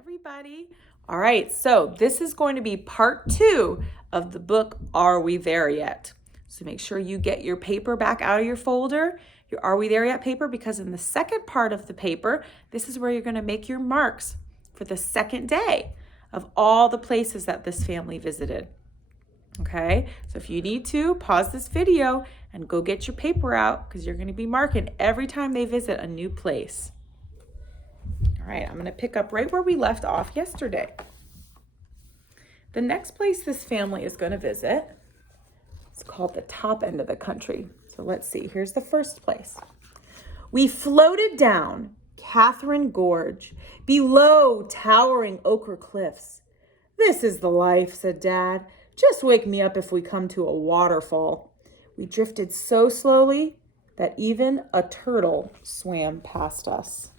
everybody. All right, so this is going to be part 2 of the book, Are We There Yet? So make sure you get your paper back out of your folder, your Are We There Yet paper, because in the second part of the paper, this is where you're going to make your marks for the second day of all the places that this family visited. Okay, so if you need to, pause this video and go get your paper out because you're going to be marking every time they visit a new place. All right, I'm going to pick up right where we left off yesterday. The next place this family is going to visit is called the top end of the country. So let's see, here's the first place. We floated down Catherine Gorge, below towering ochre cliffs. This is the life, said Dad. Just wake me up if we come to a waterfall. We drifted so slowly that even a turtle swam past us.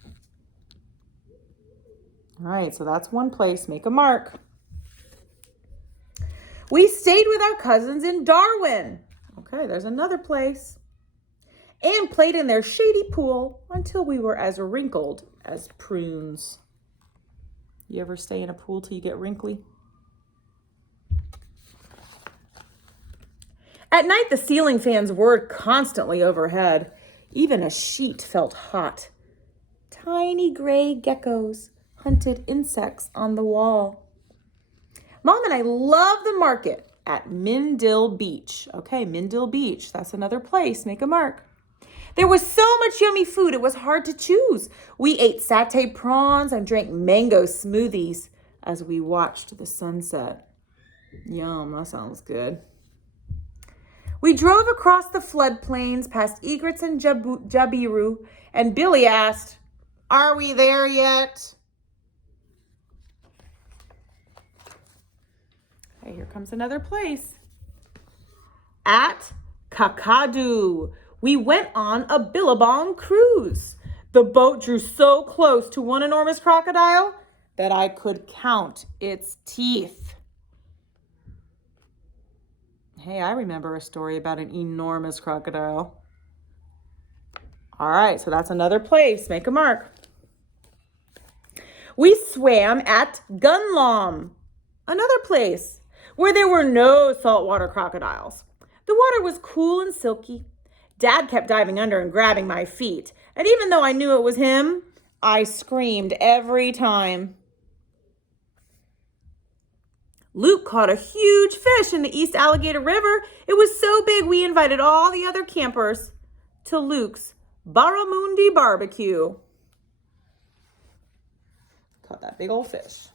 All right, so that's one place. Make a mark. We stayed with our cousins in Darwin. Okay, there's another place. And played in their shady pool until we were as wrinkled as prunes. You ever stay in a pool till you get wrinkly? At night, the ceiling fans whirred constantly overhead. Even a sheet felt hot. Tiny gray geckos hunted insects on the wall. Mom and I love the market at Mindil Beach. Okay, Mindil Beach, that's another place. Make a mark. There was so much yummy food, it was hard to choose. We ate satay prawns and drank mango smoothies as we watched the sunset. Yum, that sounds good. We drove across the floodplains past Egrets and Jabiru, and Billy asked, "Are we there yet?" Okay, here comes another place. At Kakadu, we went on a Billabong cruise. The boat drew so close to one enormous crocodile that I could count its teeth. Hey, I remember a story about an enormous crocodile. All right, so that's another place. Make a mark. We swam at Gunlom, another place where there were no saltwater crocodiles. The water was cool and silky. Dad kept diving under and grabbing my feet, and even though I knew it was him, I screamed every time. Luke caught a huge fish in the East Alligator River. It was so big we invited all the other campers to Luke's Barramundi barbecue. Caught that big old fish.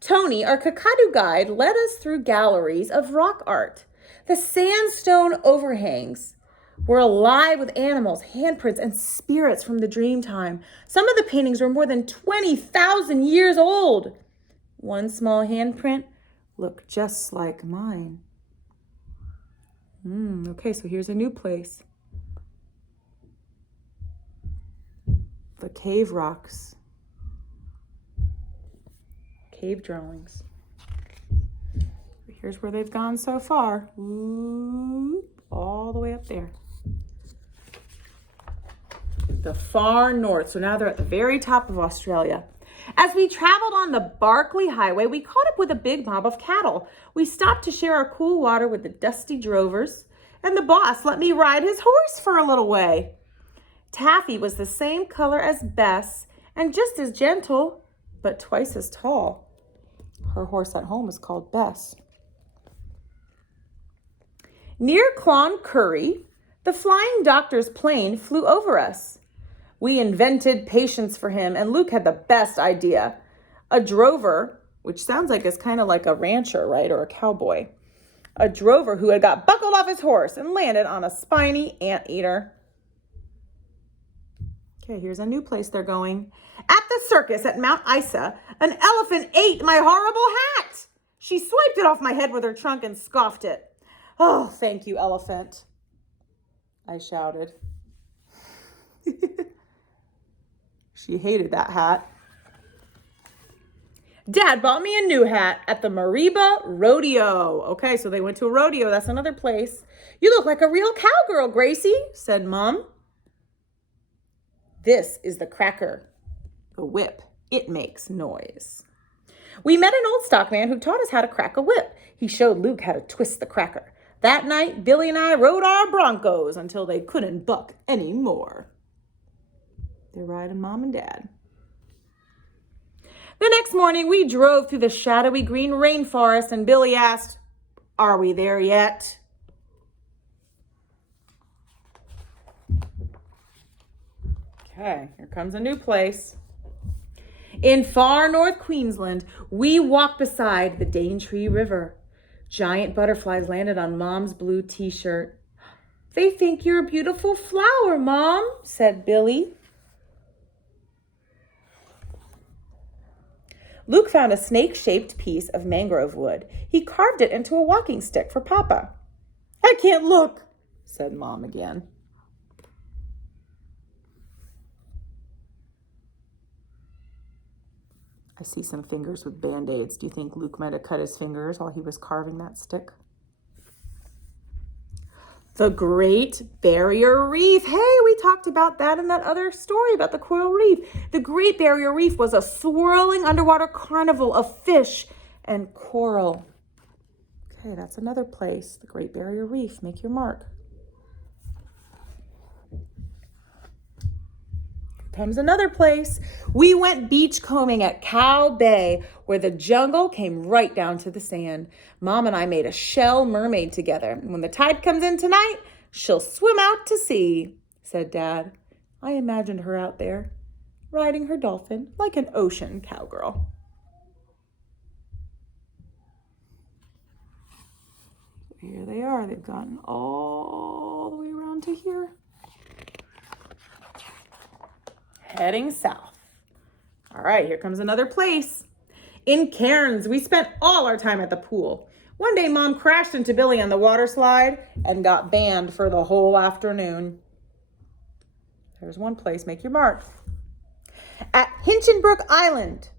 Tony, our Kakadu guide, led us through galleries of rock art. The sandstone overhangs were alive with animals, handprints, and spirits from the dream time. Some of the paintings were more than 20,000 years old. One small handprint looked just like mine. Okay, so here's a new place. The cave rocks. Cave drawings. Here's where they've gone so far. Ooh, all the way up there. The far north. So now they're at the very top of Australia. As we traveled on the Barkly Highway, we caught up with a big mob of cattle. We stopped to share our cool water with the dusty drovers, and the boss let me ride his horse for a little way. Taffy was the same color as Bess and just as gentle, but twice as tall. Her horse at home is called Bess. Near Cloncurry, the flying doctor's plane flew over us. We invented patience for him, and Luke had the best idea. A drover, which sounds like it's kind of like a rancher, right, or a cowboy. A drover who had got buckled off his horse and landed on a spiny anteater. Okay, here's a new place they're going. At the circus at Mount Isa, an elephant ate my horrible hat. She swiped it off my head with her trunk and scoffed it. "Oh, thank you, elephant," I shouted. She hated that hat. Dad bought me a new hat at the Mariba Rodeo. Okay, so they went to a rodeo. That's another place. "You look like a real cowgirl, Gracie," said Mom. "This is the cracker." The whip, it makes noise. We met an old stockman who taught us how to crack a whip. He showed Luke how to twist the cracker. That night, Billy and I rode our broncos until they couldn't buck anymore. They're riding Mom and Dad. The next morning, we drove through the shadowy green rainforest, and Billy asked, "Are we there yet?" Okay, here comes a new place. In far North Queensland, we walked beside the Daintree River. Giant butterflies landed on Mom's blue t-shirt. "They think you're a beautiful flower, Mom," said Billy. Luke found a snake-shaped piece of mangrove wood. He carved it into a walking stick for Papa. "I can't look," said Mom again. I see some fingers with Band-Aids. Do you think Luke might have cut his fingers while he was carving that stick? The Great Barrier Reef. Hey, we talked about that in that other story about the coral reef. The Great Barrier Reef was a swirling underwater carnival of fish and coral. Okay, that's another place. The Great Barrier Reef. Make your mark. Comes another place. We went beachcombing at Cow Bay, where the jungle came right down to the sand. Mom and I made a shell mermaid together. When the tide comes in tonight, she'll swim out to sea, said Dad. I imagined her out there, riding her dolphin like an ocean cowgirl. Here they are. They've gotten all the way around to here. Heading south. All right, here comes another place. In Cairns, we spent all our time at the pool. One day, Mom crashed into Billy on the water slide and got banned for the whole afternoon. There's one place, make your mark. At Hinchinbrook Island.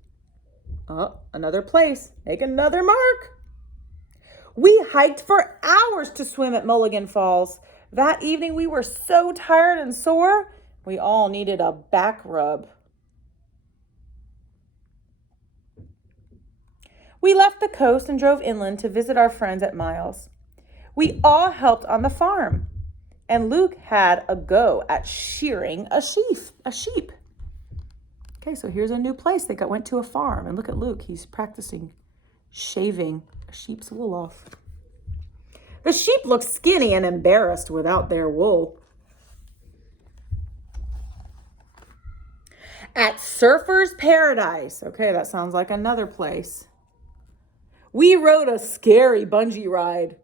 Oh, another place, make another mark. We hiked for hours to swim at Mulligan Falls. That evening, we were so tired and sore, we all needed a back rub. We left the coast and drove inland to visit our friends at Miles. We all helped on the farm, and Luke had a go at shearing a sheep. Okay, so here's a new place. They went to a farm, and look at Luke. He's practicing shaving a sheep's wool off. The sheep looked skinny and embarrassed without their wool. At Surfer's Paradise. Okay, that sounds like another place. We rode a scary bungee ride.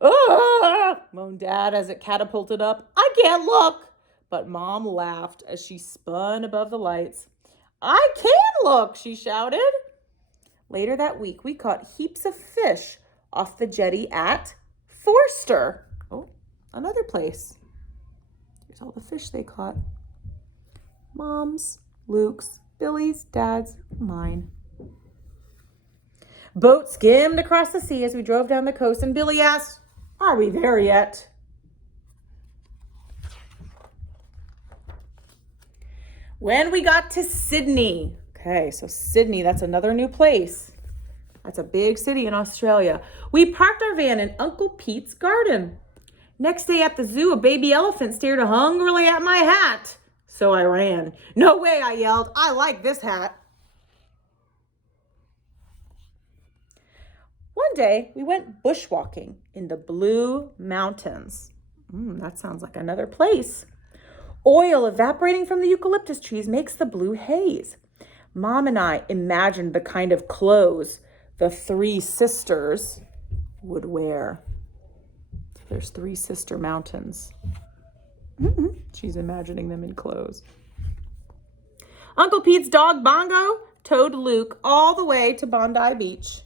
"Ah!" moaned Dad as it catapulted up. "I can't look." But Mom laughed as she spun above the lights. "I can look," she shouted. Later that week, we caught heaps of fish off the jetty at Forster. Oh, another place. Here's all the fish they caught. Mom's, Luke's, Billy's, Dad's, mine. Boat skimmed across the sea as we drove down the coast, and Billy asked, "Are we there yet?" When we got to Sydney. Okay, so Sydney, that's another new place. That's a big city in Australia. We parked our van in Uncle Pete's garden. Next day at the zoo, a baby elephant stared hungrily at my hat. So I ran. "No way," I yelled. "I like this hat." One day, we went bushwalking in the Blue Mountains. That sounds like another place. Oil evaporating from the eucalyptus trees makes the blue haze. Mom and I imagined the kind of clothes the three sisters would wear. There's three sister mountains. She's imagining them in clothes. Uncle Pete's dog Bongo towed Luke all the way to Bondi Beach.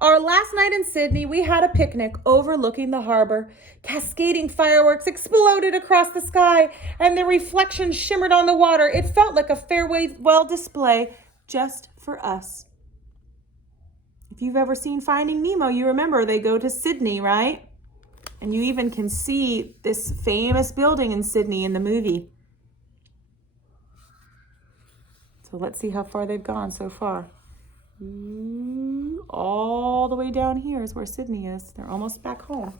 Our last night in Sydney, we had a picnic overlooking the harbor. Cascading fireworks exploded across the sky, and their reflections shimmered on the water. It felt like a farewell display just for us. If you've ever seen Finding Nemo, you remember they go to Sydney, right? And you even can see this famous building in Sydney in the movie. So let's see how far they've gone so far. All the way down here is where Sydney is. They're almost back home.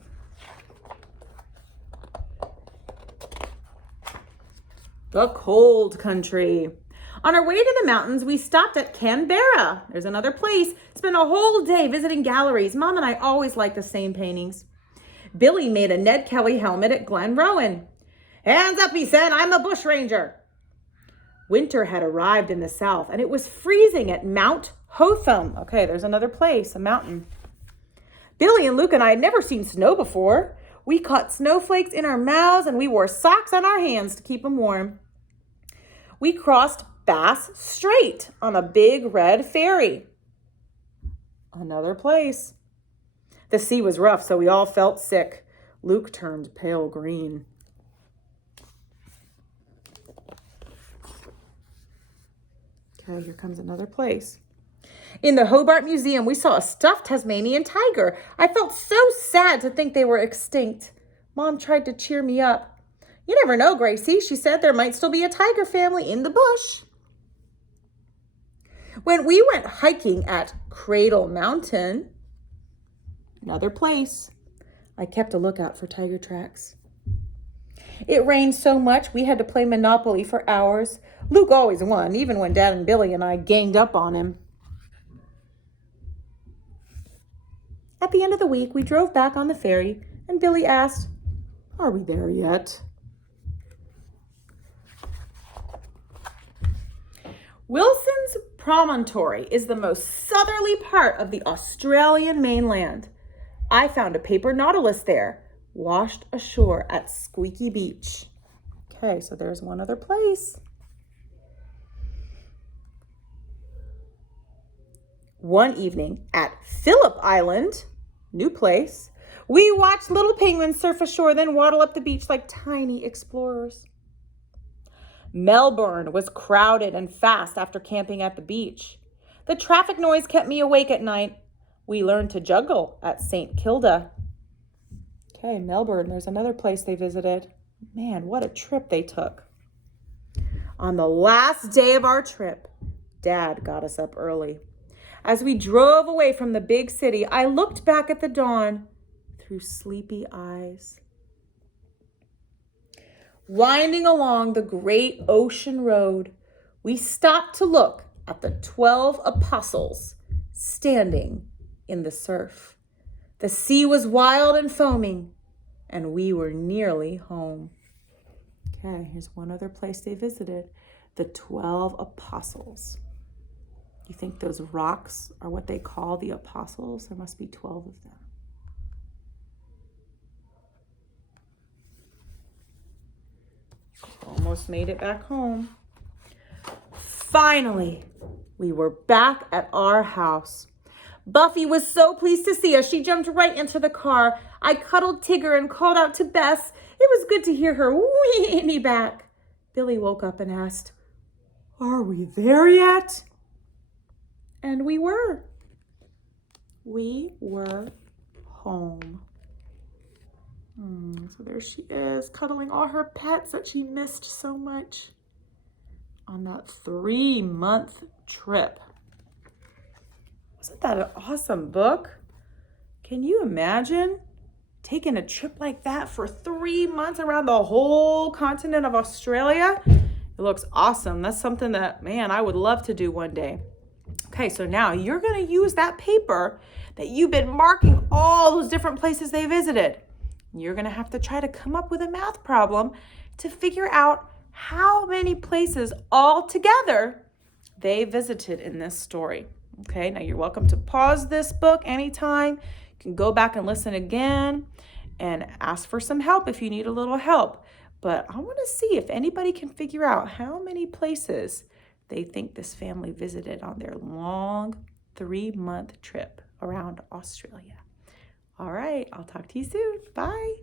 The cold country. On our way to the mountains, we stopped at Canberra. There's another place. Spent a whole day visiting galleries. Mom and I always like the same paintings. Billy made a Ned Kelly helmet at Glen Rowan. Hands up, he said, I'm a bushranger. Winter had arrived in the south, and it was freezing at Mount Hotham. Okay, there's another place, a mountain. Billy and Luke and I had never seen snow before. We caught snowflakes in our mouths, and we wore socks on our hands to keep them warm. We crossed Bass Strait on a big red ferry. Another place. The sea was rough, so we all felt sick. Luke turned pale green. Okay, here comes another place. In the Hobart Museum, we saw a stuffed Tasmanian tiger. I felt so sad to think they were extinct. Mom tried to cheer me up. You never know, Gracie, she said. There might still be a tiger family in the bush. When we went hiking at Cradle Mountain, another place, I kept a lookout for tiger tracks. It rained so much we had to play Monopoly for hours. Luke always won, even when Dad and Billy and I ganged up on him. At the end of the week, we drove back on the ferry, and Billy asked, "Are we there yet?" Wilson's Promontory is the most southerly part of the Australian mainland. I found a paper nautilus there, washed ashore at Squeaky Beach. Okay, so there's one other place. One evening at Phillip Island, new place, we watched little penguins surf ashore, then waddle up the beach like tiny explorers. Melbourne was crowded and fast after camping at the beach. The traffic noise kept me awake at night. We learned to juggle at St. Kilda. Okay, Melbourne, there's another place they visited. Man, what a trip they took. On the last day of our trip, Dad got us up early. As we drove away from the big city, I looked back at the dawn through sleepy eyes. Winding along the great ocean road, we stopped to look at the 12 apostles standing in the surf. The sea was wild and foaming, and we were nearly home. Okay, here's one other place they visited, the 12 apostles. You think those rocks are what they call the apostles? There must be 12 of them. Almost made it back home. Finally, we were back at our house. Buffy was so pleased to see us. She jumped right into the car. I cuddled Tigger and called out to Bess. It was good to hear her whinny back. Billy woke up and asked, "Are we there yet?" And we were. We were home. So there she is, cuddling all her pets that she missed so much on that 3-month trip. Wasn't that an awesome book? Can you imagine taking a trip like that for 3 months around the whole continent of Australia? It looks awesome. That's something that, man, I would love to do one day. Okay, so now you're going to use that paper that you've been marking all those different places they visited. You're going to have to try to come up with a math problem to figure out how many places altogether they visited in this story. Okay, now you're welcome to pause this book anytime. You can go back and listen again and ask for some help if you need a little help. But I want to see if anybody can figure out how many places they think this family visited on their long 3-month trip around Australia. All right, I'll talk to you soon. Bye.